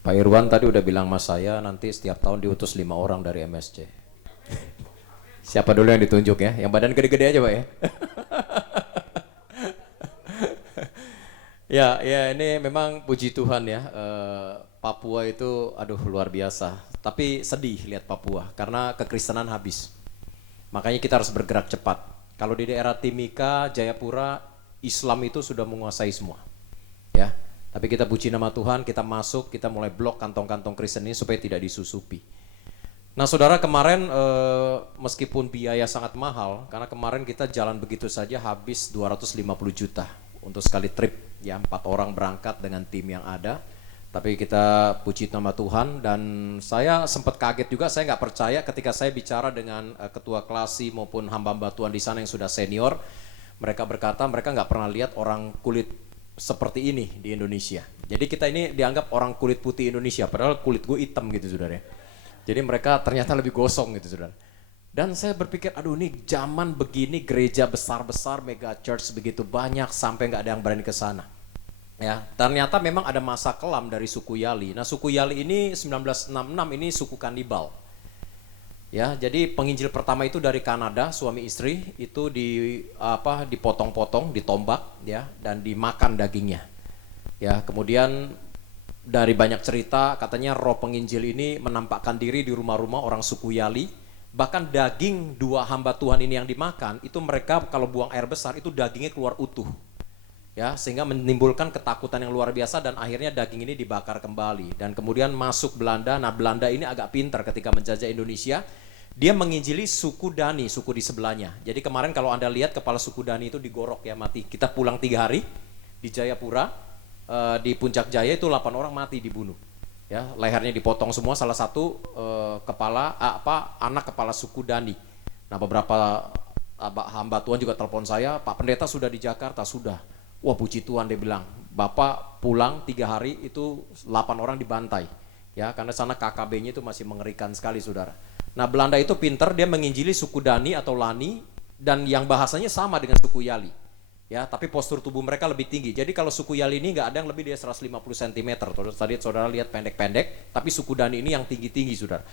Pak Irwan tadi udah bilang mas saya nanti setiap tahun diutus 5 orang dari MSC. Siapa dulu yang ditunjuk ya? Yang badan gede-gede aja Pak ya? Ya, ya ini memang puji Tuhan ya. Papua itu aduh luar biasa. Tapi sedih lihat Papua karena kekristenan habis. Makanya kita harus bergerak cepat. Kalau di daerah Timika, Jayapura, Islam itu sudah menguasai semua. Ya. Tapi kita puji nama Tuhan, kita masuk, kita mulai blok kantong-kantong Kristen ini supaya tidak disusupi. Nah saudara kemarin meskipun biaya sangat mahal, karena kemarin kita jalan begitu saja habis 250 juta untuk sekali trip, ya 4 orang berangkat dengan tim yang ada. Tapi kita puji nama Tuhan dan saya sempat kaget juga, saya nggak percaya ketika saya bicara dengan ketua klasi maupun hamba-hamba Tuhan di sana yang sudah senior, mereka berkata mereka nggak pernah lihat orang kulit seperti ini di Indonesia. Jadi kita ini dianggap orang kulit putih Indonesia, padahal kulit gue hitam gitu saudara ya. Jadi mereka ternyata lebih gosong gitu saudara. Dan saya berpikir, aduh ini zaman begini gereja besar-besar, mega church begitu banyak sampai nggak ada yang berani ke sana. Ya, ternyata memang ada masa kelam dari suku Yali. Nah suku Yali ini 1966 ini suku kanibal. Ya, jadi penginjil pertama itu dari Kanada, suami istri itu dipotong-potong, ditombak ya dan dimakan dagingnya. Ya, kemudian dari banyak cerita katanya roh penginjil ini menampakkan diri di rumah-rumah orang suku Yali. Bahkan daging 2 hamba Tuhan ini yang dimakan, itu mereka kalau buang air besar itu dagingnya keluar utuh. Ya, sehingga menimbulkan ketakutan yang luar biasa dan akhirnya daging ini dibakar kembali dan kemudian masuk Belanda. Nah Belanda ini agak pintar ketika menjajah Indonesia, dia menginjili suku Dani, suku di sebelahnya. Jadi kemarin kalau Anda lihat kepala suku Dani itu digorok ya mati. Kita pulang 3 hari di Jayapura, di Puncak Jaya itu 8 orang mati dibunuh. Ya, lehernya dipotong semua, salah satu anak kepala suku Dani. Nah beberapa hamba Tuhan juga telepon saya, Pak Pendeta sudah di Jakarta, sudah. Wah puji Tuhan dia bilang, Bapak pulang 3 hari itu 8 orang dibantai. Ya, karena sana KKB-nya itu masih mengerikan sekali saudara. Nah Belanda itu pinter, dia menginjili suku Dani atau Lani dan yang bahasanya sama dengan suku Yali. Ya, tapi postur tubuh mereka lebih tinggi. Jadi kalau suku Yali ini nggak ada yang lebih dari 150 cm. Tadi saudara lihat pendek-pendek, tapi suku Dani ini yang tinggi-tinggi saudara.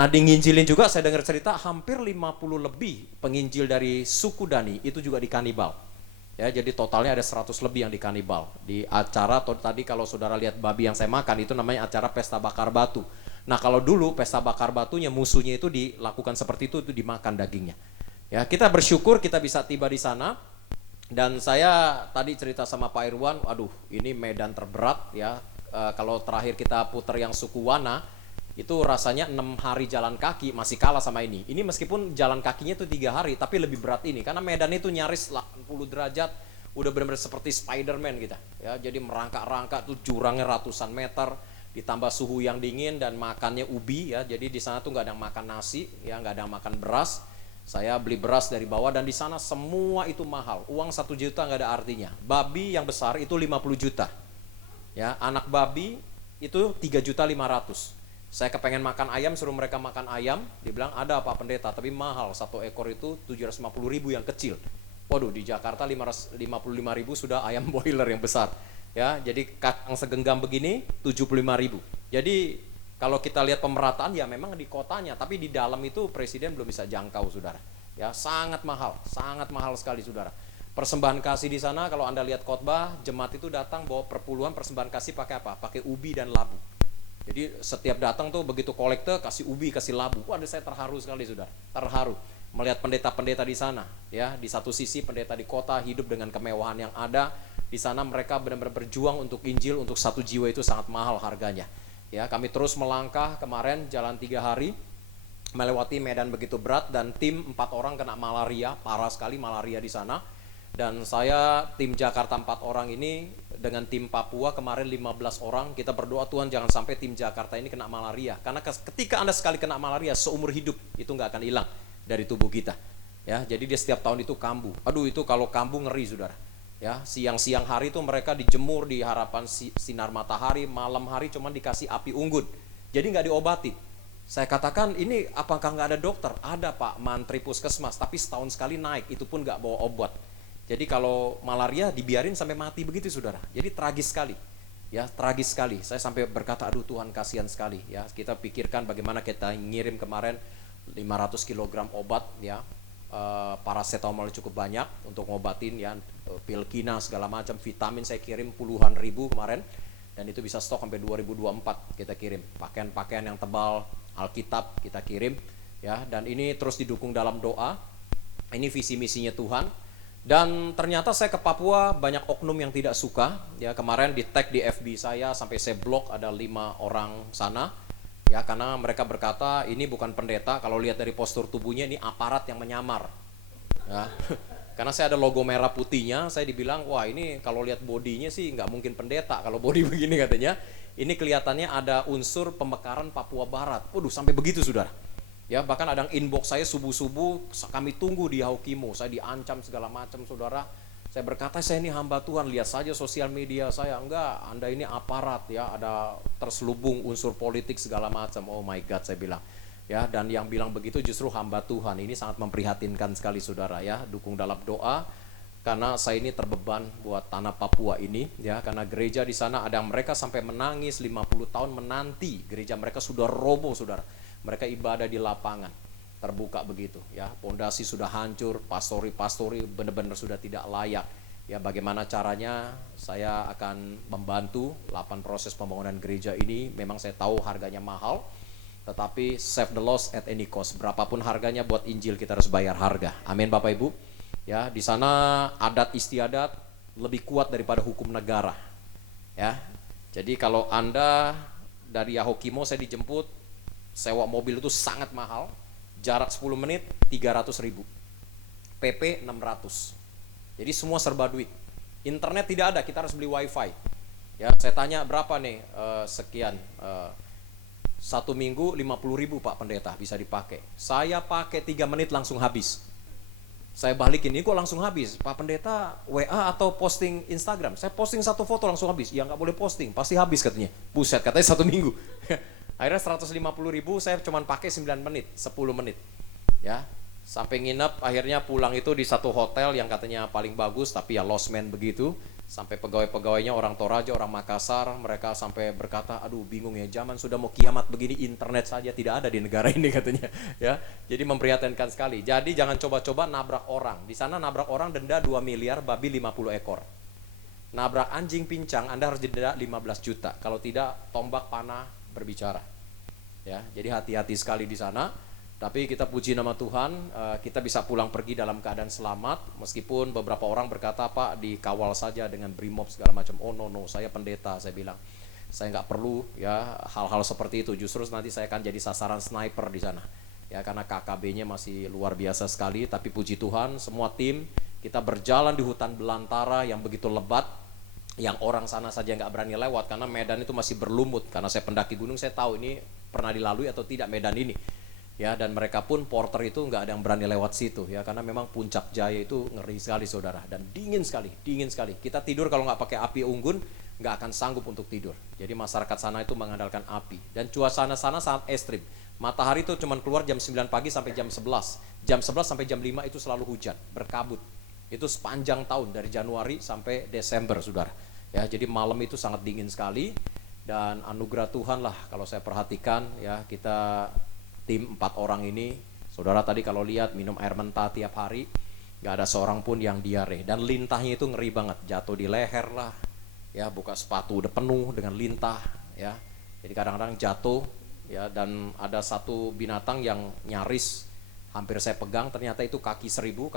Nah di nginjilin juga saya dengar cerita hampir 50 lebih penginjil dari suku Dani itu juga dikanibal. Ya, jadi totalnya ada 100 lebih yang dikanibal. Di acara tadi kalau saudara lihat babi yang saya makan itu namanya acara pesta bakar batu. Nah kalau dulu pesta bakar batunya musuhnya itu dilakukan seperti itu dimakan dagingnya. Ya kita bersyukur kita bisa tiba di sana. Dan saya tadi cerita sama Pak Irwan, aduh ini medan terberat ya. Kalau terakhir kita putar yang suku Wana itu rasanya 6 hari jalan kaki masih kalah sama ini. Ini meskipun jalan kakinya itu 3 hari tapi lebih berat ini karena medan itu nyaris 80 derajat, udah benar-benar seperti Spiderman kita. Ya, jadi merangkak-rangkak tuh jurangnya ratusan meter, ditambah suhu yang dingin dan makannya ubi ya. Jadi di sana tuh nggak ada yang makan nasi, ya nggak ada yang makan beras. Saya beli beras dari bawah dan di sana semua itu mahal. Uang 1 juta nggak ada artinya. Babi yang besar itu 50 juta. Ya, anak babi itu 3.500.000. Saya kepengen makan ayam, suruh mereka makan ayam, dibilang ada Pak Pendeta, tapi mahal, 1 ekor itu 750.000 yang kecil. Waduh di Jakarta 555.000 sudah ayam boiler yang besar. Ya, jadi kacang segenggam begini 75.000. Jadi kalau kita lihat pemerataan ya memang di kotanya, tapi di dalam itu presiden belum bisa jangkau saudara. Ya sangat mahal sekali saudara. Persembahan kasih di sana kalau Anda lihat khotbah, jemaat itu datang bawa perpuluhan persembahan kasih pakai apa? Pakai ubi dan labu. Jadi setiap datang tuh begitu kolekte kasih ubi, kasih labu. Waduh saya terharu sekali saudara, terharu melihat pendeta-pendeta di sana. Ya di satu sisi pendeta di kota hidup dengan kemewahan yang ada, di sana mereka benar-benar berjuang untuk Injil, untuk 1 jiwa itu sangat mahal harganya. Ya kami terus melangkah kemarin jalan 3 hari melewati medan begitu berat dan tim 4 orang kena malaria, parah sekali malaria di sana. Dan saya tim Jakarta 4 orang ini dengan tim Papua kemarin 15 orang, kita berdoa Tuhan jangan sampai tim Jakarta ini kena malaria. Karena ketika Anda sekali kena malaria seumur hidup itu nggak akan hilang dari tubuh kita. Ya, jadi dia setiap tahun itu kambuh. Aduh itu kalau kambuh ngeri saudara. Ya, siang-siang hari itu mereka dijemur di harapan sinar matahari, malam hari cuma dikasih api unggun. Jadi nggak diobati. Saya katakan ini apakah nggak ada dokter? Ada Pak, mantri puskesmas, tapi setahun sekali naik, itu pun nggak bawa obat. Jadi kalau malaria dibiarin sampai mati begitu saudara. Jadi tragis sekali. Ya, tragis sekali. Saya sampai berkata, aduh Tuhan kasihan sekali. Ya, kita pikirkan bagaimana kita ngirim kemarin 500 kilogram obat, ya, paracetamol cukup banyak untuk ngobatin, ya, pil kina segala macam, vitamin saya kirim puluhan ribu kemarin, dan itu bisa stok sampai 2024 kita kirim. Pakaian-pakaian yang tebal, Alkitab kita kirim, ya, dan ini terus didukung dalam doa. Ini visi misinya Tuhan. Dan ternyata saya ke Papua banyak oknum yang tidak suka. Ya, kemarin di tag di FB saya sampai saya blok ada 5 orang sana. Ya, karena mereka berkata ini bukan pendeta, kalau lihat dari postur tubuhnya ini aparat yang menyamar. Ya. Karena saya ada logo merah putihnya, saya dibilang wah ini kalau lihat bodinya sih nggak mungkin pendeta kalau body begini katanya. Ini kelihatannya ada unsur pemekaran Papua Barat. Waduh, sampai begitu saudara. Ya, bahkan ada yang inbox saya subuh-subuh, kami tunggu di Haukimo, saya diancam segala macam saudara. Saya berkata saya ini hamba Tuhan, lihat saja sosial media saya. Enggak, Anda ini aparat, ya, ada terselubung unsur politik segala macam. Oh my God, saya bilang. Ya, dan yang bilang begitu justru hamba Tuhan. Ini sangat memprihatinkan sekali saudara, ya. Dukung dalam doa karena saya ini terbeban buat tanah Papua ini, ya, karena gereja di sana ada mereka sampai menangis 50 tahun menanti gereja mereka sudah roboh saudara. Mereka ibadah di lapangan terbuka begitu, ya, pondasi sudah hancur, pastori benar-benar sudah tidak layak. Ya, bagaimana caranya saya akan membantu 8 proses pembangunan gereja ini. Memang saya tahu harganya mahal, tetapi save the lost at any cost. Berapapun harganya buat Injil kita harus bayar harga. Amin Bapak Ibu. Ya, di sana adat istiadat lebih kuat daripada hukum negara. Ya. Jadi kalau Anda dari Yahokimo saya dijemput, sewa mobil itu sangat mahal, jarak 10 menit 300.000, PP 600. Jadi semua serba duit. Internet tidak ada, kita harus beli wifi. Ya, saya tanya berapa nih, sekian, 1 minggu 50.000 Pak Pendeta bisa dipakai. Saya pakai 3 menit langsung habis. Saya balikin, ini kok langsung habis? Pak Pendeta WA atau posting Instagram? Saya posting 1 foto langsung habis. Ya nggak boleh posting, pasti habis katanya. Buset, katanya 1 minggu. Akhirnya 150.000 saya cuma pakai 9 menit, 10 menit. Ya, sampai nginep, akhirnya pulang itu di satu hotel yang katanya paling bagus, tapi ya lost man begitu. Sampai pegawai-pegawainya orang Toraja, orang Makassar, mereka sampai berkata, aduh bingung ya, zaman sudah mau kiamat begini, internet saja tidak ada di negara ini katanya. Ya, jadi memprihatinkan sekali. Jadi jangan coba-coba nabrak orang. Di sana nabrak orang denda 2 miliar, babi 50 ekor. Nabrak anjing pincang, Anda harus didenda 15 juta. Kalau tidak, tombak panah berbicara. Ya, jadi hati-hati sekali di sana. Tapi kita puji nama Tuhan, kita bisa pulang pergi dalam keadaan selamat. Meskipun beberapa orang berkata, Pak, dikawal saja dengan brimob segala macam. Oh no, saya pendeta, saya bilang. Saya nggak perlu ya hal-hal seperti itu. Justru nanti saya akan jadi sasaran sniper di sana. Ya, karena KKB-nya masih luar biasa sekali. Tapi puji Tuhan, semua tim kita berjalan di hutan belantara yang begitu lebat, yang orang sana saja nggak berani lewat karena medan itu masih berlumut. Karena saya pendaki gunung, saya tahu ini pernah dilalui atau tidak medan ini. Ya, dan mereka pun porter itu nggak ada yang berani lewat situ ya, karena memang puncak Jaya itu ngeri sekali saudara, dan dingin sekali. Kita tidur kalau nggak pakai api unggun nggak akan sanggup untuk tidur. Jadi masyarakat sana itu mengandalkan api, dan cuaca sana sangat ekstrim. Matahari itu cuma keluar jam 9 pagi sampai jam 11, jam 11 sampai jam 5 itu selalu hujan berkabut. Itu sepanjang tahun dari Januari sampai Desember saudara ya. Jadi malam itu sangat dingin sekali, dan anugerah Tuhan lah kalau saya perhatikan ya, kita tim 4 orang ini, saudara tadi kalau lihat minum air mentah tiap hari, gak ada seorang pun yang diare. Dan lintahnya itu ngeri banget, jatuh di leher lah, ya, buka sepatu udah penuh dengan lintah, ya. Jadi kadang-kadang jatuh, ya. Dan ada satu binatang yang nyaris hampir saya pegang, ternyata itu kaki seribu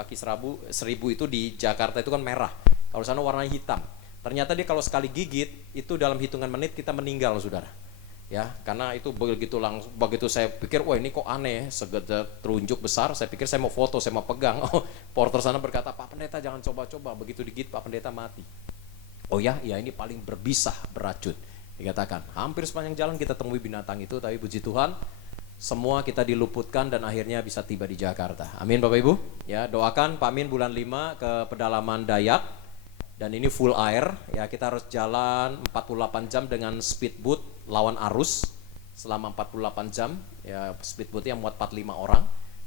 itu di Jakarta itu kan merah, kalau sana warnanya hitam. Ternyata dia kalau sekali gigit itu dalam hitungan menit kita meninggal saudara. Ya, karena itu begitu saya pikir, wah ini kok aneh, segede terunjuk besar, saya pikir saya mau foto, saya mau pegang. Oh, porter sana berkata, Pak Pendeta jangan coba-coba, begitu digigit Pak Pendeta mati. Oh ya, ini paling berbisa, beracun, dikatakan. Hampir sepanjang jalan kita temui binatang itu, tapi puji Tuhan, semua kita diluputkan dan akhirnya bisa tiba di Jakarta. Amin Bapak Ibu. Ya, doakan Pak Min bulan 5 ke pedalaman Dayak. Dan ini full air, ya, kita harus jalan 48 jam dengan speedboat lawan arus selama 48 jam, ya, speedboatnya muat 45 orang.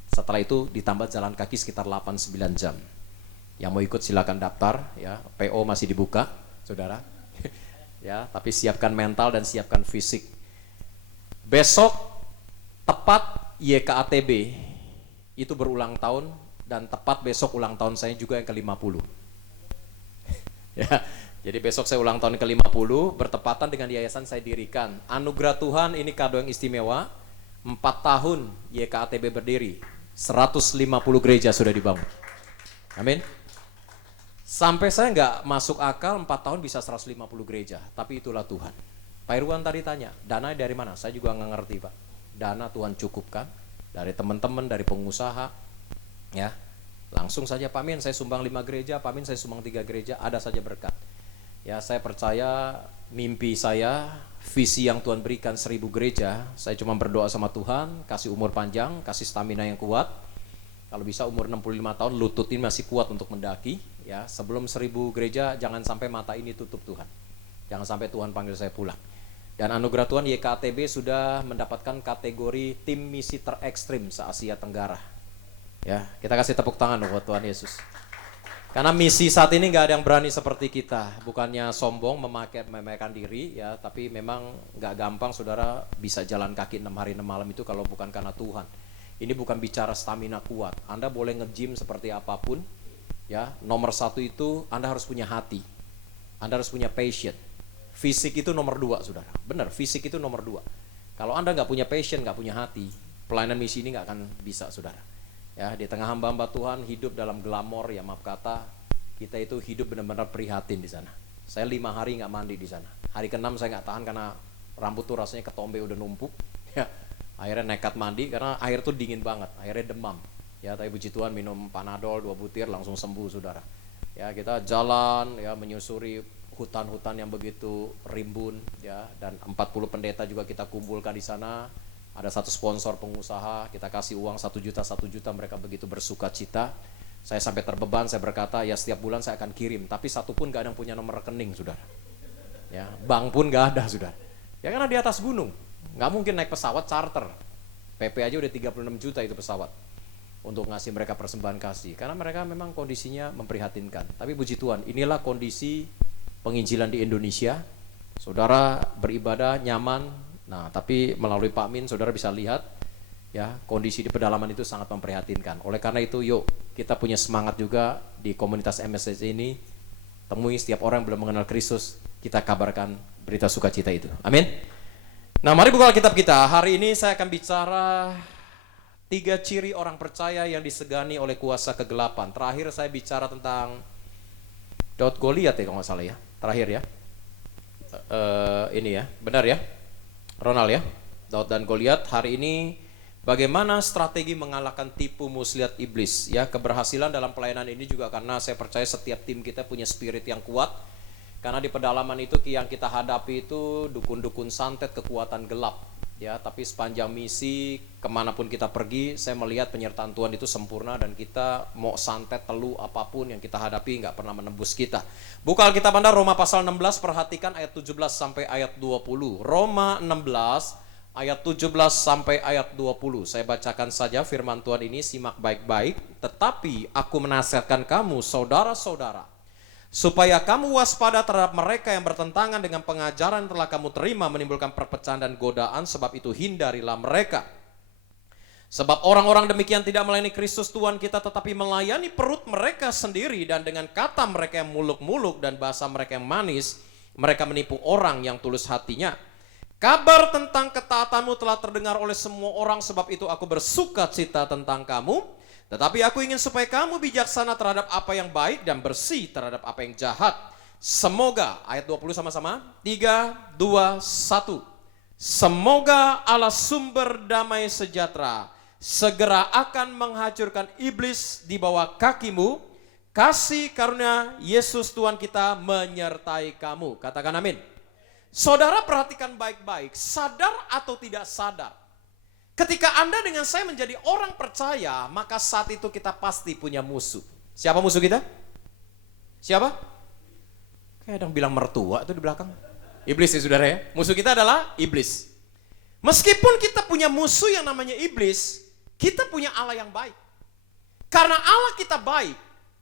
Setelah itu ditambah jalan kaki sekitar 8-9 jam. Yang mau ikut silakan daftar, ya, PO masih dibuka, saudara. ya, tapi siapkan mental dan siapkan fisik. Besok tepat YKATB itu berulang tahun, dan tepat besok ulang tahun saya juga yang ke-50. Ya, jadi besok saya ulang tahun ke-50 bertepatan dengan yayasan saya dirikan. Anugerah Tuhan ini kado yang istimewa. 4 tahun YKATB berdiri, 150 gereja sudah dibangun. Amin. Sampai saya nggak masuk akal 4 tahun bisa 150 gereja, tapi itulah Tuhan. Pak Irwan tadi tanya, dana dari mana? Saya juga nggak ngerti, Pak. Dana Tuhan cukupkan dari teman-teman, dari pengusaha, ya. Langsung saja, Pak Min, saya sumbang 5 gereja, Pak Min, saya sumbang 3 gereja, ada saja berkat. Ya, saya percaya mimpi saya, visi yang Tuhan berikan 1000 gereja, saya cuma berdoa sama Tuhan, kasih umur panjang, kasih stamina yang kuat. Kalau bisa umur 65 tahun, lutut ini masih kuat untuk mendaki. Ya, sebelum 1000 gereja, jangan sampai mata ini tutup Tuhan. Jangan sampai Tuhan panggil saya pulang. Dan anugerah Tuhan YKATB sudah mendapatkan kategori tim misi terekstrim se-Asia Tenggara. Ya, kita kasih tepuk tangan buat Tuhan Yesus. Karena misi saat ini nggak ada yang berani seperti kita. Bukannya sombong memakai diri, ya, tapi memang nggak gampang saudara bisa jalan kaki 6 hari 6 malam itu kalau bukan karena Tuhan. Ini bukan bicara stamina kuat. Anda boleh nge-gym seperti apapun, ya. Nomor 1 itu Anda harus punya hati. Anda harus punya passion. Fisik itu nomor 2, saudara. Benar, fisik itu nomor 2. Kalau Anda nggak punya passion, nggak punya hati, pelayanan misi ini nggak akan bisa, saudara. Ya, di tengah hamba-hamba Tuhan hidup dalam glamor, ya maaf kata, kita itu hidup benar-benar prihatin di sana. Saya 5 hari nggak mandi di sana. Hari ke-6 saya nggak tahan karena rambut tuh rasanya ketombe udah numpuk. Ya, akhirnya nekat mandi karena air tuh dingin banget, akhirnya demam. Ya, tapi puji Tuhan minum Panadol 2 butir langsung sembuh, saudara. Ya, kita jalan, ya, menyusuri hutan-hutan yang begitu rimbun, ya, dan 40 pendeta juga kita kumpulkan di sana. Ada satu sponsor pengusaha, kita kasih uang 1 juta, mereka begitu bersuka cita. Saya sampai terbeban, saya berkata, ya setiap bulan saya akan kirim, tapi satu pun gak ada yang punya nomor rekening, saudara. Ya, bank pun gak ada, saudara. Ya karena di atas gunung, gak mungkin naik pesawat charter. PP aja udah 36 juta itu pesawat untuk ngasih mereka persembahan kasih, karena mereka memang kondisinya memprihatinkan. Tapi puji Tuhan, inilah kondisi penginjilan di Indonesia. Saudara beribadah nyaman. Nah, tapi melalui Pak Min saudara bisa lihat, ya, kondisi di pedalaman itu sangat memprihatinkan. Oleh karena itu, yuk kita punya semangat juga di komunitas MSC ini. Temui setiap orang yang belum mengenal Kristus, kita kabarkan berita sukacita itu. Amin. Nah, mari buka Alkitab kita. Hari ini saya akan bicara 3 ciri orang percaya yang disegani oleh kuasa kegelapan. Terakhir saya bicara tentang Daud Goliat, ya kalau nggak salah, ya. Terakhir, ya. Ini, ya, benar, ya, Ronald, ya. Daud dan Goliat. Hari ini bagaimana strategi mengalahkan tipu muslihat iblis, ya. Keberhasilan dalam pelayanan ini juga karena saya percaya setiap tim kita punya spirit yang kuat. Karena di pedalaman itu yang kita hadapi itu dukun-dukun santet, kekuatan gelap, ya. Tapi sepanjang misi kemanapun kita pergi, saya melihat penyertaan Tuhan itu sempurna, dan kita mau santet, telu, apapun yang kita hadapi nggak pernah menembus kita. Buka Alkitab Anda, Roma pasal 16, perhatikan ayat 17 sampai ayat 20. Roma 16 ayat 17 sampai ayat 20. Saya bacakan saja firman Tuhan ini, simak baik-baik. Tetapi aku menasihatkan kamu, saudara-saudara, supaya kamu waspada terhadap mereka yang bertentangan dengan pengajaran yang telah kamu terima, menimbulkan perpecahan dan godaan, sebab itu hindarilah mereka. Sebab orang-orang demikian tidak melayani Kristus Tuhan kita, tetapi melayani perut mereka sendiri, dan dengan kata mereka yang muluk-muluk dan bahasa mereka yang manis, mereka menipu orang yang tulus hatinya. Kabar tentang ketaatanmu telah terdengar oleh semua orang, sebab itu aku bersuka cita tentang kamu. Tetapi aku ingin supaya kamu bijaksana terhadap apa yang baik dan bersih terhadap apa yang jahat. Semoga, ayat 20 sama-sama, 3, 2, 1. Semoga Allah sumber damai sejahtera segera akan menghancurkan iblis di bawah kakimu. Kasih karunia Yesus Tuhan kita menyertai kamu. Katakan amin. Saudara perhatikan baik-baik, sadar atau tidak sadar, ketika Anda dengan saya menjadi orang percaya, maka saat itu kita pasti punya musuh. Siapa musuh kita? Siapa? Kayak ada yang bilang mertua itu di belakang. Iblis, ya saudara, ya. Musuh kita adalah iblis. Meskipun kita punya musuh yang namanya iblis, kita punya Allah yang baik. Karena Allah kita baik,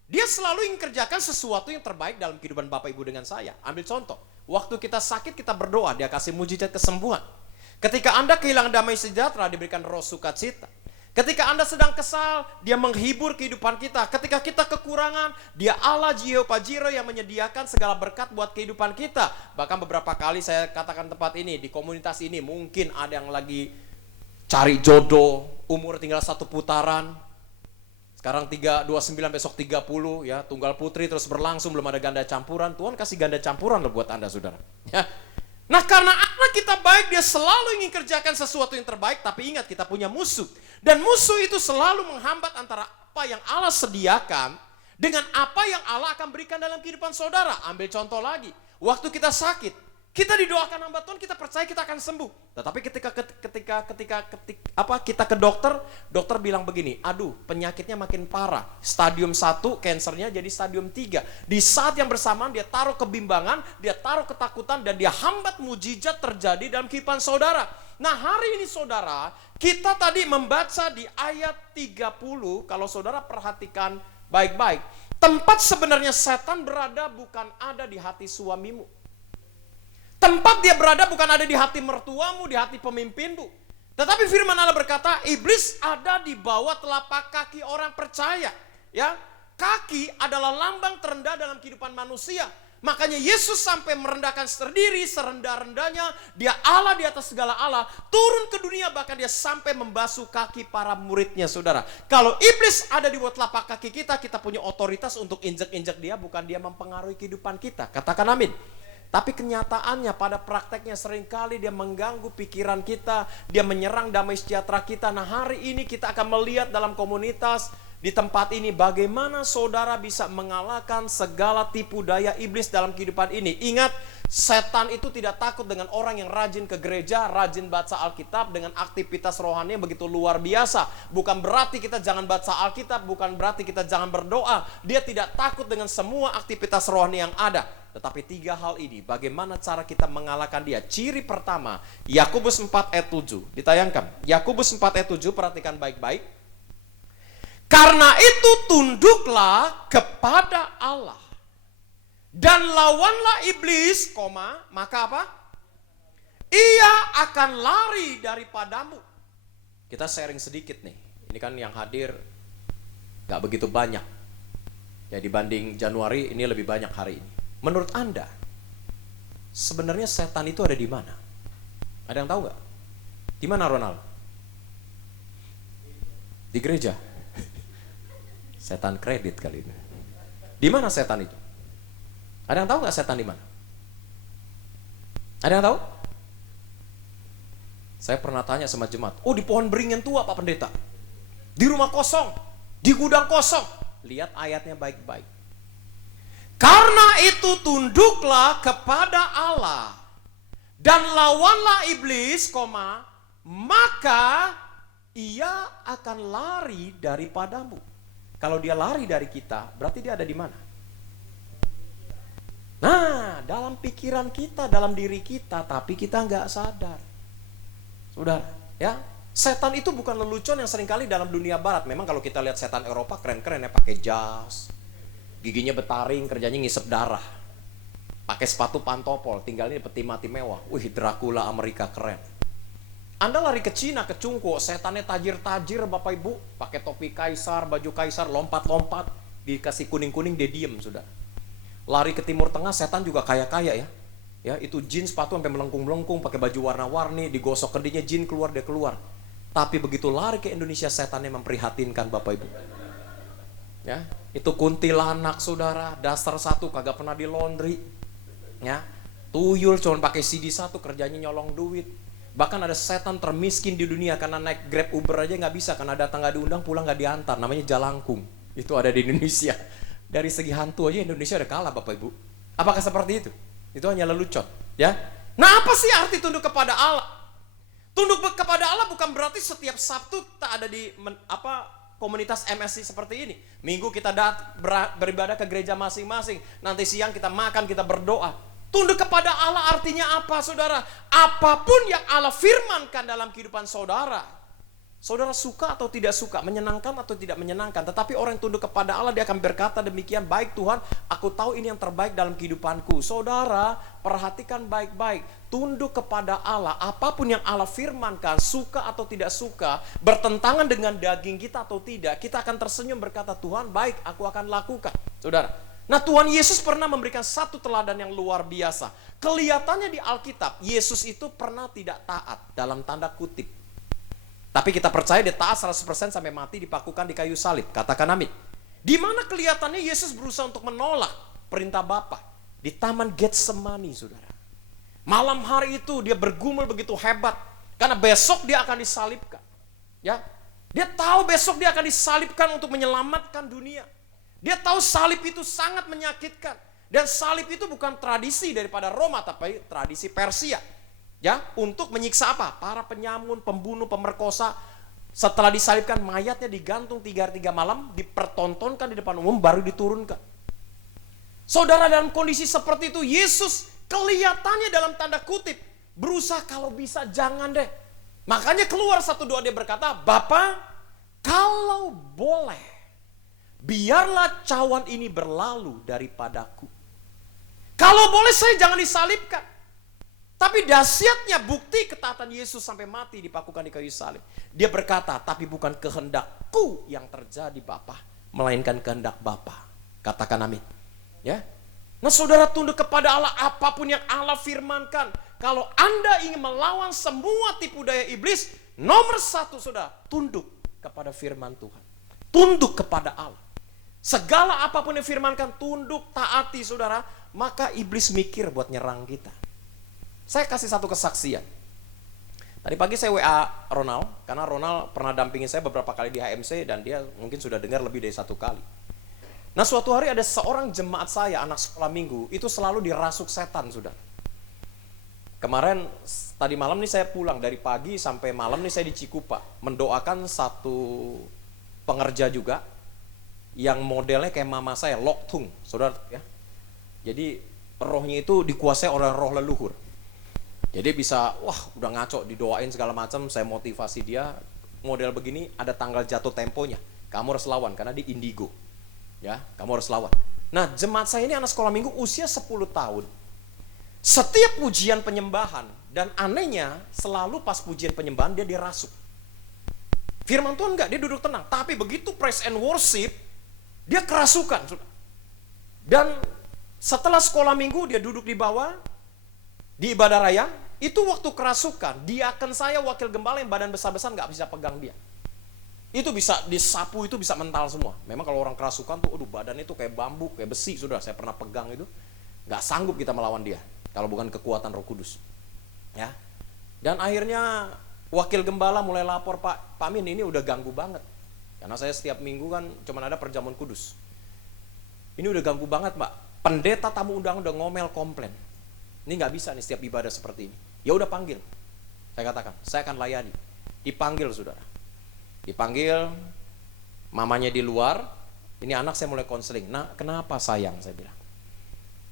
Dia selalu ingin kerjakan sesuatu yang terbaik dalam kehidupan Bapak Ibu dengan saya. Ambil contoh, Waktu kita sakit kita berdoa, dia kasih mujizat kesembuhan. Ketika Anda kehilangan damai sejahtera, diberikan roh sukacita. Ketika Anda sedang kesal, dia menghibur kehidupan kita. Ketika kita kekurangan, dia Allah Jehovah Jireh yang menyediakan segala berkat buat kehidupan kita. Bahkan beberapa kali saya katakan tempat ini, di komunitas ini, mungkin ada yang lagi cari jodoh, umur tinggal 1 putaran. Sekarang 29, besok 30, ya, tunggal putri terus berlangsung, belum ada ganda campuran. Tuhan kasih ganda campuran loh buat Anda, saudara. Ya. Nah, karena Allah kita baik, dia selalu ingin kerjakan sesuatu yang terbaik, tapi ingat kita punya musuh. Dan musuh itu selalu menghambat antara apa yang Allah sediakan dengan apa yang Allah akan berikan dalam kehidupan saudara. Ambil contoh lagi, waktu kita sakit, kita didoakan hamba Tuhan, kita percaya kita akan sembuh. Tetapi ketika kita ke dokter, dokter bilang begini, aduh penyakitnya makin parah. Stadium 1, kansernya jadi stadium 3. Di saat yang bersamaan dia taruh kebimbangan, dia taruh ketakutan, dan dia hambat mujizat terjadi dalam kehidupan saudara. Nah, hari ini saudara, kita tadi membaca di ayat 30, kalau saudara perhatikan baik-baik, tempat sebenarnya setan berada bukan ada di hati suamimu. Tempat dia berada bukan ada di hati mertuamu, di hati pemimpinmu. Tetapi firman Allah berkata, iblis ada di bawah telapak kaki orang percaya. Ya, kaki adalah lambang terendah dalam kehidupan manusia. Makanya Yesus sampai merendahkan diri serendah-rendahnya. Dia Allah di atas segala Allah. Turun ke dunia, bahkan dia sampai membasuh kaki para muridnya, saudara. Kalau iblis ada di bawah telapak kaki kita, kita punya otoritas untuk injek-injek dia, bukan dia mempengaruhi kehidupan kita. Katakan amin. Tapi kenyataannya pada prakteknya seringkali dia mengganggu pikiran kita, dia menyerang damai sejahtera kita. Nah, hari ini kita akan melihat dalam komunitas di tempat ini bagaimana saudara bisa mengalahkan segala tipu daya iblis dalam kehidupan ini. Ingat, setan itu tidak takut dengan orang yang rajin ke gereja, rajin baca Alkitab dengan aktivitas rohani yang begitu luar biasa. Bukan berarti kita jangan baca Alkitab, bukan berarti kita jangan berdoa. Dia tidak takut dengan semua aktivitas rohani yang ada. Tetapi 3 hal ini, bagaimana cara kita mengalahkan dia? Ciri pertama, Yakobus 4 ayat 7. Ditayangkan. Yakobus 4 ayat 7, perhatikan baik-baik. Karena itu tunduklah kepada Allah. Dan lawanlah iblis, maka apa? Ia akan lari daripadamu. Kita sharing sedikit nih. Ini kan yang hadir gak begitu banyak. Ya, dibanding Januari, ini lebih banyak hari ini. Menurut Anda, sebenarnya setan itu ada di mana? Ada yang tahu nggak? Di mana, Ronald? Di gereja. Setan kredit kali ini. Di mana setan itu? Ada yang tahu nggak setan di mana? Ada yang tahu? Saya pernah tanya sama jemaat. Oh, di pohon beringin tua, Pak Pendeta. Di rumah kosong, di gudang kosong. Lihat ayatnya baik-baik. Karena itu tunduklah kepada Allah dan lawanlah iblis, maka ia akan lari daripadamu. Kalau dia lari dari kita, berarti dia ada di mana? Nah, dalam pikiran kita, dalam diri kita, tapi kita nggak sadar. Saudara, ya, setan itu bukan lelucon yang seringkali dalam dunia barat. Memang kalau kita lihat setan Eropa keren-keren ya, pakai jas, giginya betaring, kerjanya ngisep darah. Pakai sepatu pantopol, tinggalnya di peti mati mewah. Wih, Dracula Amerika keren. Anda lari ke Cina, ke Cungko, setannya tajir-tajir Bapak Ibu. Pakai topi kaisar, baju kaisar, lompat-lompat. Dikasih kuning-kuning, dia diem, sudah. Lari ke Timur Tengah, setan juga kaya-kaya ya. Ya, itu jin sepatu sampai melengkung-melengkung, pakai baju warna-warni, digosok kendinya, jin keluar, dia keluar. Tapi begitu lari ke Indonesia, setannya memprihatinkan Bapak Ibu. Ya, itu kuntilanak, saudara, dasar satu, kagak pernah di laundry. Ya, tuyul cuma pakai CD satu, kerjanya nyolong duit. Bahkan ada setan termiskin di dunia karena naik Grab Uber aja nggak bisa, karena datang nggak diundang, pulang nggak diantar. Namanya jalangkung. Itu ada di Indonesia. Dari segi hantu aja Indonesia udah kalah, Bapak Ibu. Apakah seperti itu? Itu hanya lelucon, ya. Nah, apa sih arti tunduk kepada Allah? Tunduk kepada Allah bukan berarti setiap Sabtu tak ada di komunitas MSC seperti ini. Minggu kita beribadah ke gereja masing-masing. Nanti siang kita makan, kita berdoa. Tunduk kepada Allah artinya apa, saudara? Apapun yang Allah firmankan dalam kehidupan saudara, Saudara suka atau tidak suka, menyenangkan atau tidak menyenangkan, tetapi orang yang tunduk kepada Allah, dia akan berkata demikian, baik Tuhan, aku tahu ini yang terbaik dalam kehidupanku. Saudara, perhatikan baik-baik, tunduk kepada Allah, apapun yang Allah firmankan, suka atau tidak suka, bertentangan dengan daging kita atau tidak, kita akan tersenyum berkata, Tuhan baik, aku akan lakukan. Saudara, nah Tuhan Yesus pernah memberikan satu teladan yang luar biasa. Kelihatannya di Alkitab, Yesus itu pernah tidak taat, dalam tanda kutip. Tapi kita percaya dia taat 100% sampai mati dipakukan di kayu salib. Katakan amin. Di mana kelihatannya Yesus berusaha untuk menolak perintah Bapa? Di Taman Getsemani, saudara. Malam hari itu dia bergumul begitu hebat. Karena besok dia akan disalibkan. Ya, dia tahu besok dia akan disalibkan untuk menyelamatkan dunia. Dia tahu salib itu sangat menyakitkan. Dan salib itu bukan tradisi daripada Roma, tapi tradisi Persia. Ya, untuk menyiksa apa? Para penyamun, pembunuh, pemerkosa. Setelah disalibkan, mayatnya digantung 3 hari 3 malam, dipertontonkan di depan umum, baru diturunkan. Saudara, dalam kondisi seperti itu, Yesus kelihatannya dalam tanda kutip berusaha, kalau bisa jangan deh. Makanya keluar satu doa, dia berkata, Bapa, kalau boleh, biarlah cawan ini berlalu daripadaku. Kalau boleh saya jangan disalibkan. Tapi dahsyatnya bukti ketaatan Yesus sampai mati dipakukan di kayu salib. Dia berkata, tapi bukan kehendakku yang terjadi Bapa, melainkan kehendak Bapa. Katakan amin. Ya. Nah saudara, tunduk kepada Allah, apapun yang Allah firmankan. Kalau Anda ingin melawan semua tipu daya iblis, nomor 1 saudara, tunduk kepada firman Tuhan. Tunduk kepada Allah. Segala apapun yang firmankan, tunduk, taati saudara. Maka iblis mikir buat nyerang kita. Saya kasih satu kesaksian. Tadi pagi saya WA Ronald, karena Ronald pernah dampingi saya beberapa kali di HMC, dan dia mungkin sudah dengar lebih dari 1 kali. Nah suatu hari ada seorang jemaat saya, anak sekolah minggu, itu selalu dirasuk setan, sudah. Kemarin, tadi malam nih saya pulang, dari pagi sampai malam nih saya di Cikupa, mendoakan satu pengerja juga, yang modelnya kayak mama saya, Loktung, saudara ya. Jadi rohnya itu dikuasai oleh roh leluhur. Jadi bisa, wah udah ngaco, didoain segala macam, saya motivasi dia, model begini ada tanggal jatuh temponya. Kamu harus lawan, karena di indigo. Ya, kamu harus lawan. Nah, jemaat saya ini anak sekolah minggu usia 10 tahun. Setiap pujian penyembahan, dan anehnya selalu pas pujian penyembahan dia dirasuk. Firman Tuhan enggak, dia duduk tenang. Tapi begitu praise and worship, dia kerasukan. Dan setelah sekolah minggu dia duduk di bawah, di ibadah raya, itu waktu kerasukan, diaken saya wakil gembala yang badan besar-besar nggak bisa pegang dia. Itu bisa disapu, itu bisa mental semua. Memang kalau orang kerasukan tuh, aduh badan itu kayak bambu, kayak besi, sudah saya pernah pegang itu. Nggak sanggup kita melawan dia, kalau bukan kekuatan Roh Kudus. Ya. Dan akhirnya wakil gembala mulai lapor, Pak Min ini udah ganggu banget. Karena saya setiap minggu kan cuma ada perjamuan kudus. Ini udah ganggu banget, Pak. Pendeta tamu undangan udah ngomel komplain. Ini nggak bisa nih setiap ibadah seperti ini. Ya udah panggil. Saya katakan, saya akan layani. Dipanggil saudara. Dipanggil, mamanya di luar. Ini anak saya mulai konseling. Nah, kenapa sayang, saya bilang.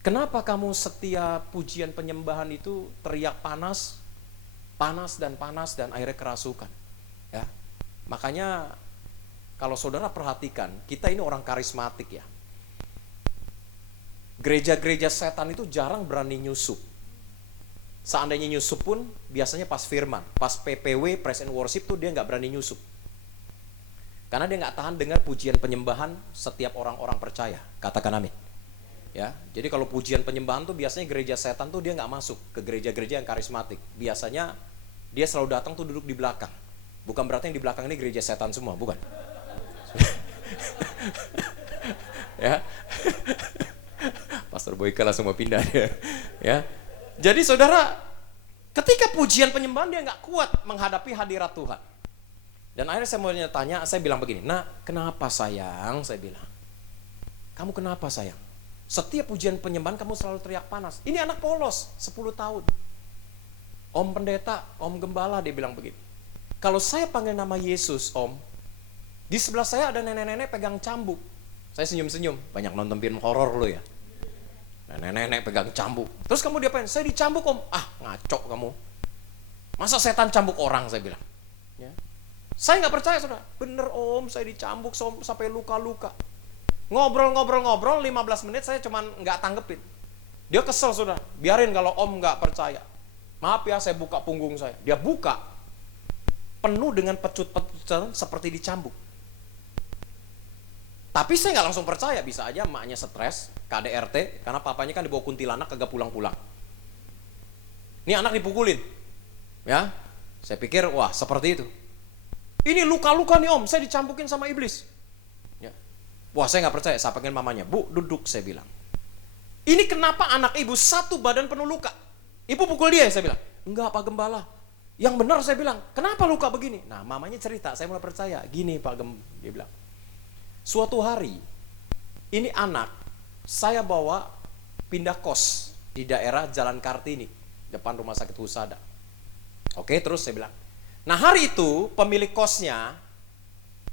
Kenapa kamu setiap pujian penyembahan itu teriak panas, panas dan akhirnya kerasukan? Ya, makanya kalau saudara perhatikan, kita ini orang karismatik ya. Gereja-gereja setan itu jarang berani nyusup. Seandainya nyusup pun biasanya pas firman, pas PPW, praise and worship tuh dia nggak berani nyusup. Karena dia nggak tahan dengar pujian penyembahan setiap orang-orang percaya. Katakan amin. Ya, jadi kalau pujian penyembahan tuh biasanya gereja setan tuh dia nggak masuk ke gereja-gereja yang karismatik. Biasanya dia selalu datang tuh duduk di belakang. Bukan berarti yang di belakang ini gereja setan semua, bukan. Ya. Pastor Boyka langsung mau pindah dia. Ya. Jadi saudara, ketika pujian penyembahan dia nggak kuat menghadapi hadirat Tuhan. Dan akhirnya saya mau tanya, saya bilang begini, nah kenapa sayang? Saya bilang, kamu kenapa sayang? Setiap pujian penyembahan kamu selalu teriak panas. Ini anak polos, 10 tahun. Om pendeta, om gembala, dia bilang begini. Kalau saya panggil nama Yesus, om, di sebelah saya ada nenek-nenek pegang cambuk. Saya senyum-senyum, banyak nonton film horor lo ya. Nenek-nenek pegang cambuk. Terus kamu diapain? Saya dicambuk om. Ah, ngaco kamu. Masa setan cambuk orang, saya bilang. Ya. Saya nggak percaya, saudara. Bener om, saya dicambuk sampai luka-luka. Ngobrol-ngobrol 15 menit saya cuman nggak tanggepin. Dia kesel, saudara. Biarin kalau om nggak percaya. Maaf ya, saya buka punggung saya. Dia buka, penuh dengan pecut-pecut seperti dicambuk. Tapi saya nggak langsung percaya, bisa aja emaknya stres, KDRT, karena papanya kan dibawa kuntilanak kagak pulang-pulang. Ini anak dipukulin, ya. Saya pikir, wah seperti itu. Ini luka-luka nih om, saya dicampukin sama iblis. Ya. Wah saya nggak percaya, saya panggil mamanya, bu duduk, saya bilang. Ini kenapa anak ibu satu badan penuh luka? Ibu pukul dia, saya bilang. Enggak Pak Gembala. Yang benar saya bilang, kenapa luka begini? Nah mamanya cerita, saya mulai percaya. Gini Pak dia bilang. Suatu hari, ini anak, saya bawa pindah kos di daerah Jalan Kartini, depan rumah sakit Husada. Oke, terus saya bilang. Nah hari itu pemilik kosnya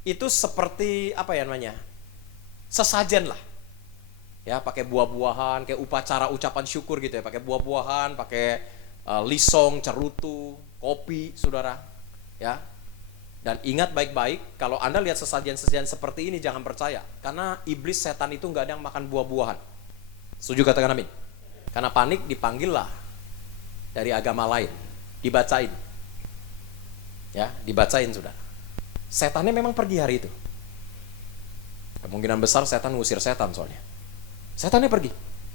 itu seperti apa ya namanya, sesajen lah, ya pakai buah-buahan, kayak upacara ucapan syukur gitu ya, pakai buah-buahan, pakai lisong, cerutu, kopi, saudara, ya. Dan ingat baik-baik, kalau Anda lihat sesajen-sesajen seperti ini jangan percaya, karena iblis setan itu nggak ada yang makan buah-buahan. Setuju katakan amin? Karena panik dipanggil lah dari agama lain, dibacain. Ya, dibacain sudah. Setannya memang pergi hari itu. Kemungkinan besar setan ngusir setan soalnya. Setannya pergi,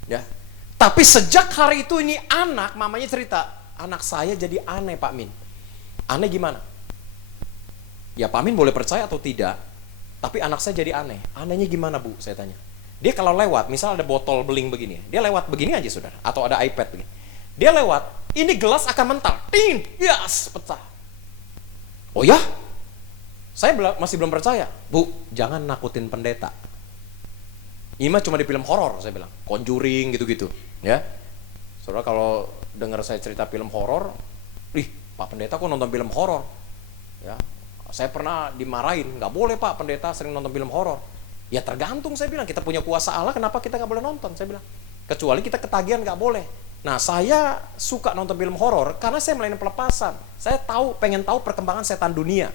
ya. Tapi sejak hari itu ini anak, mamanya cerita, anak saya jadi aneh Pak Min. Aneh gimana? Ya Pak Min boleh percaya atau tidak, tapi anak saya jadi aneh. Anehnya gimana Bu? Saya tanya. Dia kalau lewat, misal ada botol beling begini, dia lewat begini aja saudara, atau ada iPad begini. Dia lewat, ini gelas akan mental, ting, yes, pecah. Oh ya? Saya masih belum percaya. Bu, jangan nakutin pendeta. Ini mah cuma di film horor, saya bilang. Conjuring gitu-gitu, ya. Saudara kalau dengar saya cerita film horor, Pak Pendeta kok nonton film horor? Ya, saya pernah dimarahin, nggak boleh Pak Pendeta sering nonton film horor. Ya tergantung, saya bilang, kita punya kuasa Allah, kenapa kita nggak boleh nonton? Saya bilang, kecuali kita ketagihan nggak boleh. Nah saya suka nonton film horor karena saya melayani pelepasan. Saya pengen tahu perkembangan setan dunia.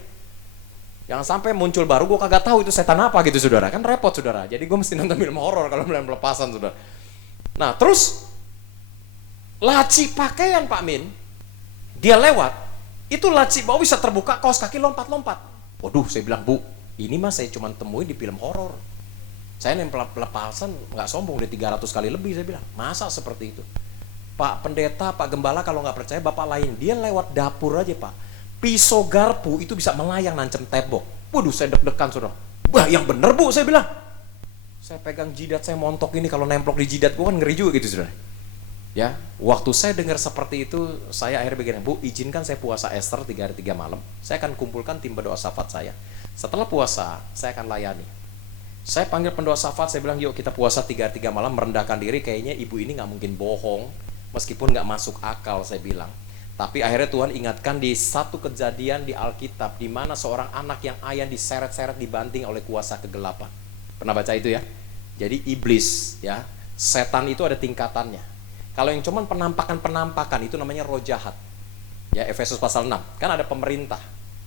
Jangan sampai muncul baru gue kagak tahu itu setan apa gitu saudara, kan repot saudara. Jadi gue mesti nonton film horor kalau melayani pelepasan saudara. Nah terus laci pakaian Pak Min, dia lewat, itu laci bawah bisa terbuka, kaos kaki lompat-lompat. Waduh, saya bilang, Bu, ini mah saya cuma temuin di film horor. Saya nempel pelepasan, nggak sombong, udah 300 kali lebih, saya bilang. Masa seperti itu? Pak Pendeta, Pak Gembala kalau nggak percaya, Bapak lain. Dia lewat dapur aja Pak. Pisau garpu itu bisa melayang nancem tembok. Waduh, saya deg-degan saudara. Wah, yang bener Bu, saya bilang. Saya pegang jidat, saya montok ini, kalau nemplok di jidat gue kan ngeri juga gitu saudara. Ya, waktu saya dengar seperti itu, saya akhirnya begini, Bu, izinkan saya puasa Ester 3 hari 3 malam. Saya akan kumpulkan tim berdoa syafaat saya. Setelah puasa, saya akan layani. Saya panggil pendoa syafaat, saya bilang, yuk kita puasa 3 hari 3 malam, merendahkan diri. Kayaknya ibu ini nggak mungkin bohong, meskipun nggak masuk akal, saya bilang. Tapi akhirnya Tuhan ingatkan di satu kejadian di Alkitab, di mana seorang anak yang ayah diseret-seret dibanting oleh kuasa kegelapan. Pernah baca itu ya? Jadi iblis, ya, setan itu ada tingkatannya. Kalau yang cuman penampakan itu namanya roh jahat. Ya, Efesus pasal 6. Kan ada pemerintah,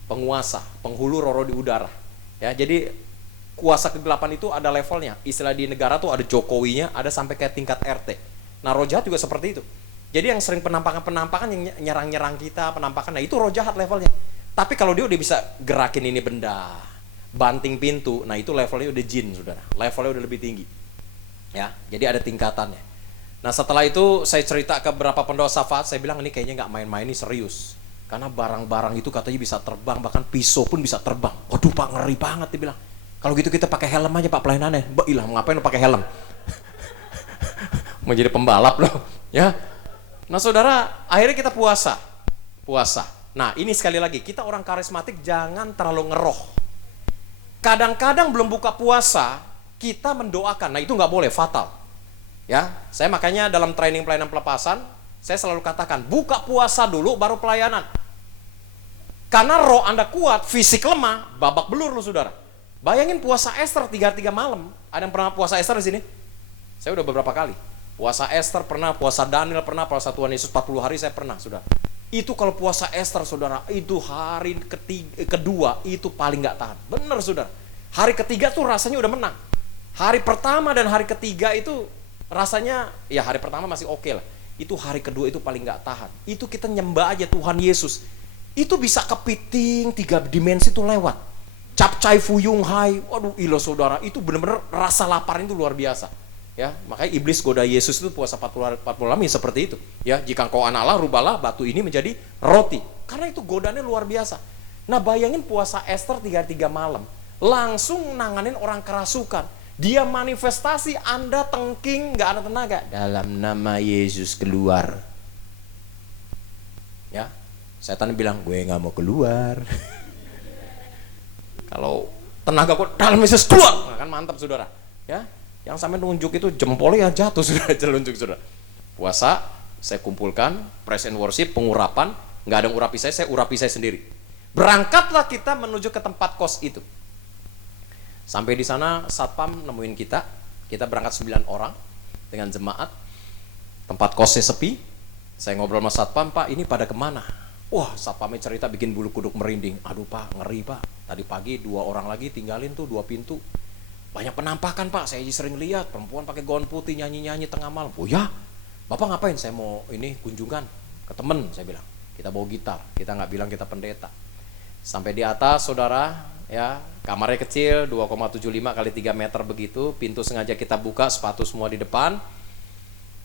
penguasa, penghulu roro di udara. Ya, jadi kuasa kegelapan itu ada levelnya. Istilah di negara tuh ada Jokowinya, ada sampai kayak tingkat RT. Nah, roh jahat juga seperti itu. Jadi yang sering penampakan yang nyerang-nyerang kita, penampakan, nah itu roh jahat levelnya. Tapi kalau dia udah bisa gerakin ini benda, banting pintu, nah itu levelnya udah jin, saudara. Levelnya udah lebih tinggi. Ya, jadi ada tingkatannya. Nah setelah itu saya cerita ke beberapa pendoa syafaat, saya bilang ini kayaknya nggak main-main, ini serius. Karena barang-barang itu katanya bisa terbang, bahkan pisau pun bisa terbang. Waduh Pak, ngeri banget, dia bilang. Kalau gitu kita pakai helm aja Pak pelayanannya. Mbak ilah, ngapain lo pakai helm? Mau jadi pembalap loh, ya. Nah saudara, akhirnya kita puasa. Nah ini sekali lagi, kita orang karismatik jangan terlalu ngeroh. Kadang-kadang belum buka puasa, kita mendoakan. Nah itu nggak boleh, fatal. Ya, saya makanya dalam training pelayanan pelepasan, saya selalu katakan, buka puasa dulu baru pelayanan. Karena roh Anda kuat, fisik lemah, babak belur loh saudara. Bayangin puasa Ester 3 hari 3 malam. Ada yang pernah puasa Ester di sini? Saya udah beberapa kali. Puasa Ester pernah, puasa Daniel pernah, puasa Tuhan Yesus 40 hari saya pernah, saudara. Itu kalau puasa Esther saudara, itu hari kedua itu paling gak tahan. Bener saudara. Hari ketiga tuh rasanya udah menang. Hari pertama dan hari ketiga itu rasanya, ya hari pertama masih oke lah. Itu hari kedua itu paling gak tahan. Itu kita nyembah aja Tuhan Yesus. Itu bisa kepiting 3 dimensi tuh lewat. Capcai fuyung hai, waduh ilo saudara, itu bener-bener rasa lapar itu luar biasa. Ya, makanya iblis goda Yesus itu puasa 40 malam ya seperti itu. Ya, jika engkau anak Allah, rubahlah batu ini menjadi roti. Karena itu godanya luar biasa. Nah, bayangin puasa Esther 3 malam, langsung nanganin orang kerasukan. Dia manifestasi, Anda tengking, gak ada tenaga. Dalam nama Yesus keluar. Ya, setan bilang, gue gak mau keluar. Kalau tenaga kok dalam Yesus keluar, nah, kan mantap saudara. Ya, yang sampai nunjuk itu jempolnya jatuh sudah jelunjuk saudara. Puasa, saya kumpulkan, praise and worship, pengurapan, nggak ada yang urapi saya urapi saya sendiri. Berangkatlah kita menuju ke tempat kos itu. Sampai di sana satpam nemuin kita berangkat 9 orang dengan jemaat. Tempat kosnya sepi. Saya ngobrol sama satpam, Pak ini pada kemana? Wah, satpamnya cerita bikin bulu kuduk merinding. Aduh Pak, ngeri Pak. Tadi pagi 2 orang lagi tinggalin tuh 2 pintu. Banyak penampakan Pak, saya sering lihat perempuan pakai gaun putih nyanyi-nyanyi tengah malam. Oh ya, Bapak ngapain? Saya mau ini kunjungan ke temen, saya bilang. Kita bawa gitar, kita nggak bilang kita pendeta. Sampai di atas saudara, ya kamarnya kecil 2,75 kali 3 meter begitu. Pintu sengaja kita buka, sepatu semua di depan.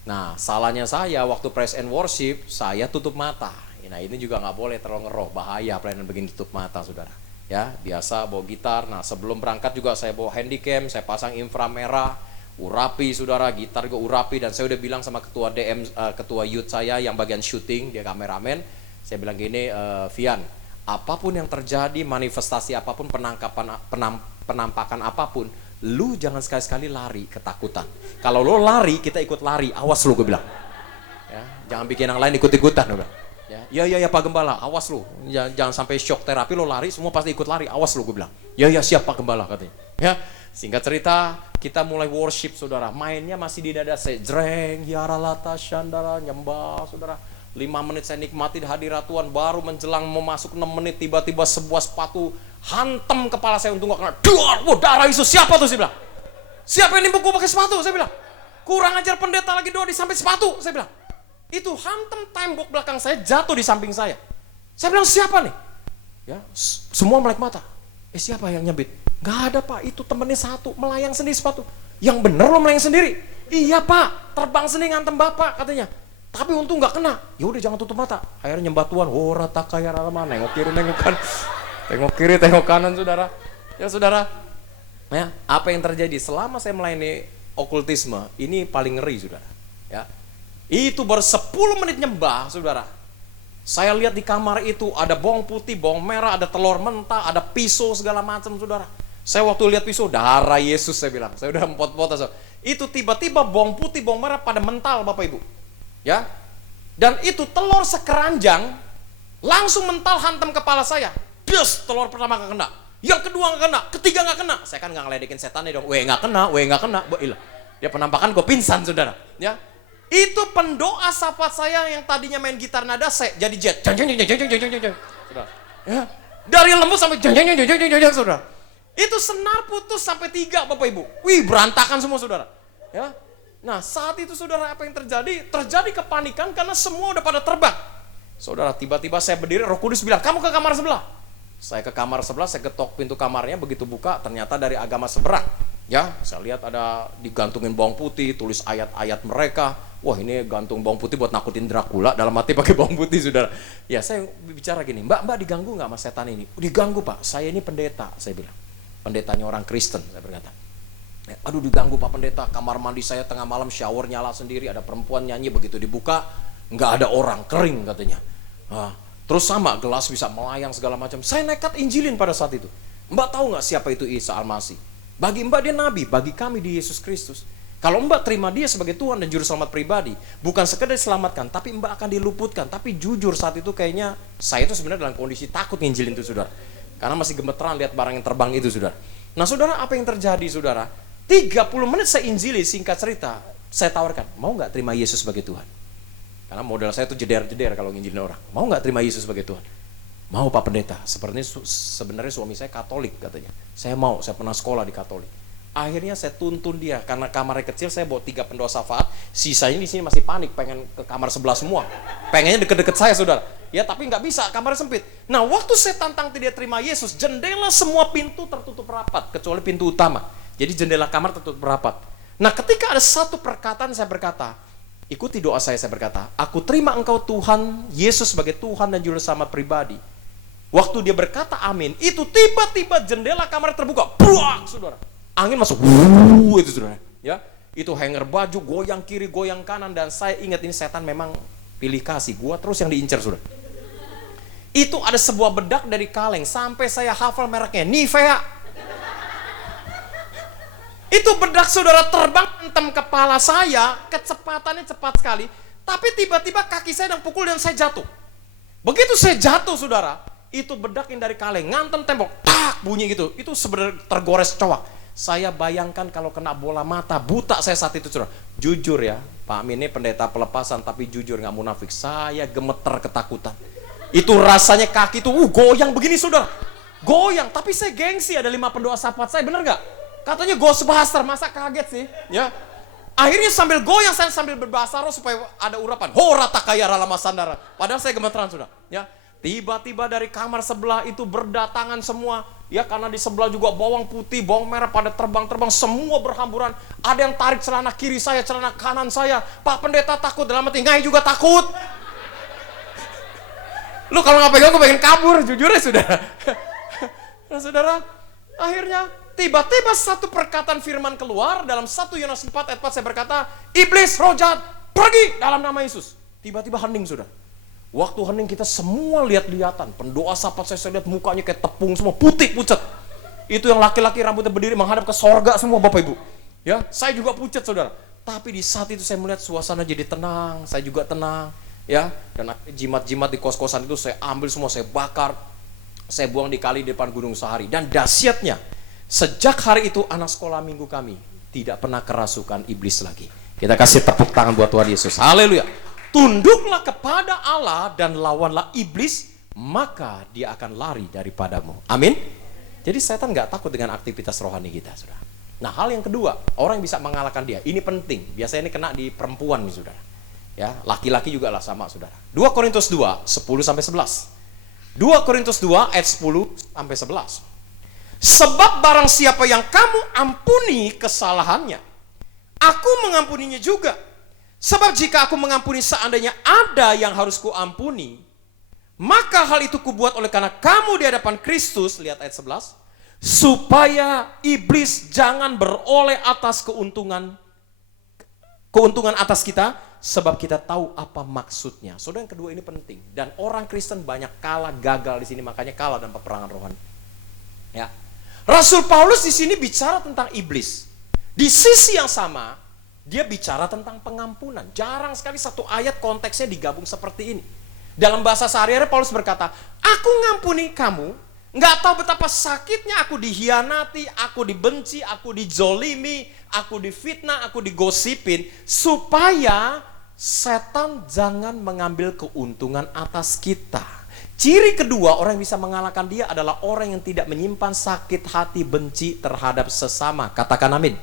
Nah salahnya saya waktu praise and worship, saya tutup mata. Nah ini juga nggak boleh terlalu ngeroh, bahaya pelayanan begini tutup mata saudara. Ya biasa bawa gitar. Nah sebelum berangkat juga saya bawa handycam, saya pasang inframerah, urapi saudara, gitar gue urapi. Dan saya udah bilang sama ketua DM, ketua youth saya yang bagian syuting, dia kameramen. Saya bilang gini, Vian, apapun yang terjadi, manifestasi apapun, penampakan apapun, lu jangan sekali-sekali lari ketakutan. Kalau lu lari, kita ikut lari, awas lu gue bilang. Ya, jangan bikin yang lain ikut-ikutan gue bilang. Ya Pak Gembala, awas lu, jangan sampai shock terapi lo lari, semua pasti ikut lari, awas lu gue bilang. Ya siap Pak Gembala katanya. Ya, singkat cerita kita mulai worship saudara, mainnya masih di dada saya, jreng, yaralata, shandara, nyembah saudara. 5 menit saya nikmati hadirat Tuhan, baru menjelang mau masuk 6 menit tiba-tiba sebuah sepatu hantam kepala saya, untung gak kena. Wah darah Yesus, siapa tuh saya bilang? Siapa yang nimpuk gue pakai sepatu? Saya bilang. Kurang ajar pendeta lagi doa disamping sepatu, saya bilang. Itu hantam tembok belakang saya, jatuh di samping saya. Saya bilang siapa nih? Ya, semua melek mata. Siapa yang nyebit? Gak ada Pak, itu temennya satu, melayang sendiri sepatu. Yang bener lo melayang sendiri? Iya Pak, terbang sendiri ngantem Bapak katanya. Tapi untung gak kena. Ya udah jangan tutup mata. Akhirnya nyembah Tuhan. Oh rata kaya rama, nengok kiri nengok kanan. Tengok kiri tengok kanan saudara. Ya saudara. Ya, apa yang terjadi selama saya melayani okultisme ini paling ngeri saudara. Ya. Itu baru 10 menit nyembah saudara. Saya lihat di kamar itu ada bawang putih, bawang merah, ada telur mentah, ada pisau segala macam saudara. Saya waktu lihat pisau, darah Yesus saya bilang. Saya udah empot-empot. Itu tiba-tiba bawang putih, bawang merah pada mental Bapak Ibu. Ya. Dan itu telur sekeranjang langsung mental hantam kepala saya. Des, telur pertama gak kena. Yang kedua gak kena, ketiga gak kena. Saya kan gak ngeledekin setannya dong. Gak kena. Dia penampakan gue pingsan saudara. Ya. Itu pendoa sahabat saya yang tadinya main gitar nada saya jadi jet. Saudara. Ya. Dari lembut sampai saudara. Itu senar putus sampai 3 Bapak Ibu. Wih, berantakan semua saudara. Ya. Nah, saat itu saudara apa yang terjadi? Terjadi kepanikan karena semua udah pada terbang. Saudara, tiba-tiba saya berdiri, Roh Kudus bilang, "Kamu ke kamar sebelah." Saya ke kamar sebelah, saya ketok pintu kamarnya, begitu buka ternyata dari agama seberang. Ya, saya lihat ada digantungin bawang putih, tulis ayat-ayat mereka. Wah, ini gantung bawang putih buat nakutin Dracula, dalam hati pakai bawang putih saudara. Ya, saya bicara gini, Mbak diganggu nggak sama setan ini? Diganggu Pak, saya ini pendeta, saya bilang. Pendetanya orang Kristen, saya berkata. Aduh diganggu Pak Pendeta, kamar mandi saya tengah malam shower nyala sendiri, ada perempuan nyanyi, begitu dibuka nggak ada orang, kering katanya. Nah, terus sama gelas bisa melayang segala macam. Saya nekat injilin pada saat itu. Mbak tahu nggak siapa itu Isa Al-Masih? Bagi Mbak dia nabi, bagi kami di Yesus Kristus. Kalau Mbak terima dia sebagai Tuhan dan Juru Selamat pribadi, bukan sekedar diselamatkan, tapi Mbak akan diluputkan. Tapi jujur saat itu kayaknya saya itu sebenarnya dalam kondisi takut nginjilin itu saudara. Karena masih gemeteran lihat barang yang terbang itu saudara. Nah saudara, apa yang terjadi saudara? 30 menit saya injili, singkat cerita, saya tawarkan, mau nggak terima Yesus sebagai Tuhan? Karena modal saya tuh jeder-jeder kalau nginjilin orang. Mau nggak terima Yesus sebagai Tuhan? Mau Pak Pendeta. Sebenarnya suami saya Katolik katanya. Saya mau, saya pernah sekolah di Katolik. Akhirnya saya tuntun dia, karena kamarnya kecil, saya bawa 3 pendoa syafaat. Sisanya di sini masih panik, pengen ke kamar sebelah semua. Pengennya deket-deket saya, saudara. Ya tapi nggak bisa, kamarnya sempit. Nah waktu saya tantang dia terima Yesus, jendela semua pintu tertutup rapat, kecuali pintu utama. Jadi jendela kamar tertutup rapat. Nah ketika ada satu perkataan, saya berkata, ikuti doa saya berkata, aku terima engkau Tuhan Yesus sebagai Tuhan dan Juru Selamat pribadi. Waktu dia berkata amin, itu tiba-tiba jendela kamar terbuka, buak, saudara. Angin masuk, itu saudara. Ya, itu hanger baju, goyang kiri, goyang kanan, dan saya ingat ini setan memang pilih kasih, gua terus yang diincar, saudara. Itu ada sebuah bedak dari kaleng, sampai saya hafal mereknya, Nivea. Itu bedak, saudara, terbang mentem kepala saya, kecepatannya cepat sekali, tapi tiba-tiba kaki saya yang pukul dan saya jatuh. Begitu saya jatuh, saudara, itu bedak yang dari kaleng, ngantem tembok, tak bunyi gitu, itu sebenarnya tergores cowok. Saya bayangkan kalau kena bola mata, buta saya saat itu, saudara. Jujur ya, Pak Amin ini pendeta pelepasan, tapi jujur nggak munafik, saya gemeter ketakutan. Itu rasanya kaki itu goyang begini, saudara. Goyang, tapi saya gengsi, ada 5 pendoa syafaat saya, bener nggak? Katanya Ghostbuster, masa kaget sih? Ya. Akhirnya sambil goyang, saya sambil berbahasa roh supaya ada urapan. Horata kaya ralama sandara. Padahal saya gemeteran, saudara. Ya. Tiba-tiba dari kamar sebelah itu berdatangan semua. Ya, karena di sebelah juga bawang putih, bawang merah pada terbang-terbang, semua berhamburan. Ada yang tarik celana kiri saya, celana kanan saya. Pak Pendeta takut, dalam hati Ngai juga takut. Lu kalau nggak pegang, gue pengen kabur, jujur ya, saudara. Nah, saudara, akhirnya tiba-tiba satu perkataan firman keluar dalam 1 Yohanes 4 ayat 4, saya berkata, iblis, roh jahat, pergi dalam nama Yesus. Tiba-tiba hening, saudara. Waktu hening kita semua lihat-lihatan. Pendoa syafaat saya lihat mukanya kayak tepung semua, putih pucat. Itu yang laki-laki rambutnya berdiri menghadap ke sorga semua, Bapak Ibu. Ya, saya juga pucat, saudara. Tapi di saat itu saya melihat suasana jadi tenang, saya juga tenang. Ya, dan jimat-jimat di kos-kosan itu saya ambil semua, saya bakar, saya buang di kali di depan Gunung Sahari. Dan dahsyatnya, sejak hari itu anak sekolah minggu kami tidak pernah kerasukan iblis lagi. Kita kasih tepuk tangan buat Tuhan Yesus. Haleluya. Tunduklah kepada Allah dan lawanlah iblis, maka dia akan lari daripadamu. Amin. Jadi setan nggak takut dengan aktivitas rohani kita, saudara. Nah, hal yang kedua, orang yang bisa mengalahkan dia, ini penting. Biasanya ini kena di perempuan nih, saudara. Ya, laki-laki juga lah sama, saudara. 2 Korintus 2, 10-11. 2 Korintus 2 ayat 10-11. Sebab barang siapa yang kamu ampuni kesalahannya, aku mengampuninya juga. Sebab jika aku mengampuni seandainya ada yang harus kuampuni, maka hal itu kubuat oleh karena kamu di hadapan Kristus, lihat ayat 11, supaya iblis jangan beroleh atas keuntungan atas kita, sebab kita tahu apa maksudnya. Saudara, yang kedua ini penting, dan orang Kristen banyak kalah, gagal di sini, makanya kalah dalam peperangan rohani. Ya. Rasul Paulus di sini bicara tentang iblis. Di sisi yang sama, dia bicara tentang pengampunan. Jarang sekali satu ayat konteksnya digabung seperti ini. Dalam bahasa sehari-hari Paulus berkata, aku ngampuni kamu, nggak tahu betapa sakitnya aku dihianati, aku dibenci, aku dijolimi, aku difitnah, aku digosipin, supaya setan jangan mengambil keuntungan atas kita. Ciri kedua orang yang bisa mengalahkan dia adalah orang yang tidak menyimpan sakit hati benci terhadap sesama. Katakan amin.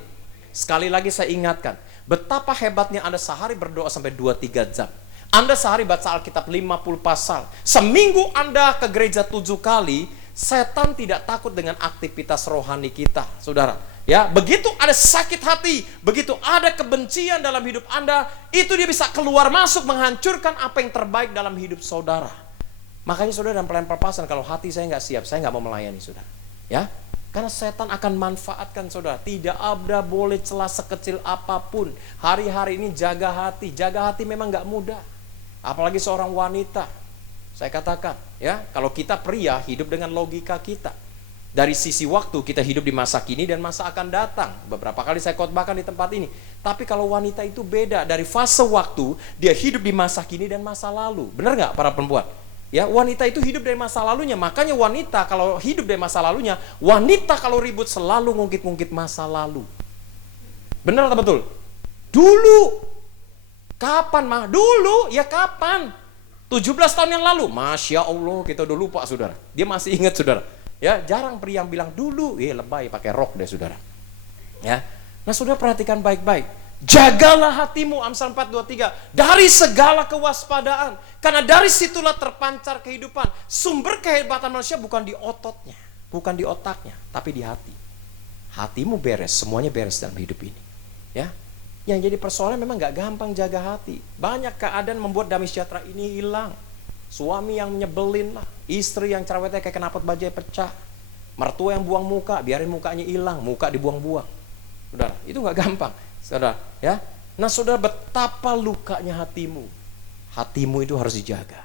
Sekali lagi saya ingatkan, betapa hebatnya Anda sehari berdoa sampai 2-3 jam. Anda sehari baca Alkitab 50 pasal. Seminggu Anda ke gereja 7 kali, setan tidak takut dengan aktivitas rohani kita, saudara. Ya, begitu ada sakit hati, begitu ada kebencian dalam hidup Anda, itu dia bisa keluar masuk menghancurkan apa yang terbaik dalam hidup saudara. Makanya saudara, dalam pelayanan perpasan, kalau hati saya nggak siap, saya nggak mau melayani, saudara. Ya, karena setan akan manfaatkan, saudara. Tidak ada boleh celah sekecil apapun. Hari-hari ini jaga hati. Jaga hati memang nggak mudah. Apalagi seorang wanita. Saya katakan, ya, kalau kita pria hidup dengan logika kita. Dari sisi waktu kita hidup di masa kini dan masa akan datang. Beberapa kali saya khotbahkan di tempat ini. Tapi kalau wanita itu beda. Dari fase waktu, dia hidup di masa kini dan masa lalu. Benar nggak para perempuan? Ya, wanita itu hidup dari masa lalunya. Makanya wanita kalau hidup dari masa lalunya, wanita kalau ribut selalu ngungkit-ngungkit masa lalu. Benar atau betul? Dulu Kapan mah? Dulu, ya kapan? 17 tahun yang lalu, Masya Allah, kita udah lupa saudara. Dia masih ingat saudara. Ya, jarang pria yang bilang dulu, lebay pakai rok deh saudara. Ya, nah saudara perhatikan baik-baik. Jagalah hatimu, Amsal 4:23, dari segala kewaspadaan, karena dari situlah terpancar kehidupan. Sumber kehebatan manusia bukan di ototnya, bukan di otaknya, tapi di hati. Hatimu beres, semuanya beres dalam hidup ini. Ya, yang jadi persoalan memang gak gampang jaga hati. Banyak keadaan membuat damai sejahtera ini hilang. Suami yang nyebelin lah, istri yang cerewetnya kayak knalpot bajai pecah, mertua yang buang muka, biarin mukanya hilang, muka dibuang-buang. Saudara, itu gak gampang, saudara. Ya, nah saudara, betapa lukanya hatimu. Hatimu itu harus dijaga.